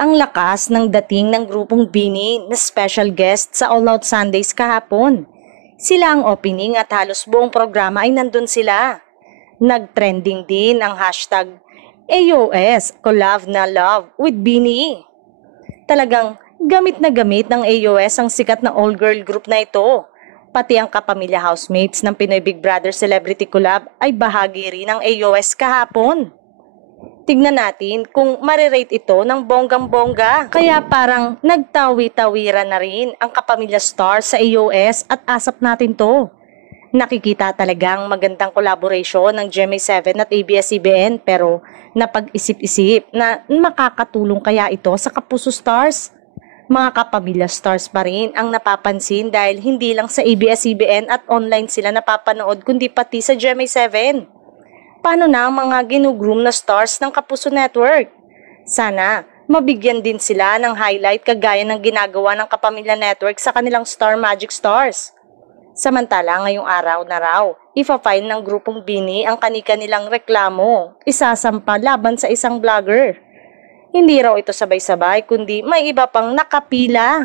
Ang lakas ng dating ng grupong Bini na special guest sa All Out Sundays kahapon. Sila ang opening at halos buong programa ay nandun sila. Nag-trending din ang hashtag AOS Collab na Love with Bini. Talagang gamit na gamit ng AOS ang sikat na all-girl group na ito. Pati ang kapamilya housemates ng Pinoy Big Brother Celebrity Collab ay bahagi rin ng AOS kahapon. Tignan natin kung marirate ito ng bonggang-bongga. Kaya parang nagtawi-tawiran na rin ang kapamilya stars sa AOS at asap natin to. Nakikita talagang magandang collaboration ng GMA7 at ABS-CBN pero napag-isip-isip na makakatulong kaya ito sa Kapuso Stars. Mga kapamilya stars pa rin ang napapansin dahil hindi lang sa ABS-CBN at online sila napapanood kundi pati sa GMA7. Paano na ang mga ginugroom na stars ng Kapuso Network? Sana mabigyan din sila ng highlight kagaya ng ginagawa ng Kapamilya Network sa kanilang Star Magic Stars. Samantala ngayong araw na raw, ifa-file ng grupong Bini ang kani-kanilang reklamo, isasampa laban sa isang vlogger. Hindi raw ito sabay-sabay kundi may iba pang nakapila.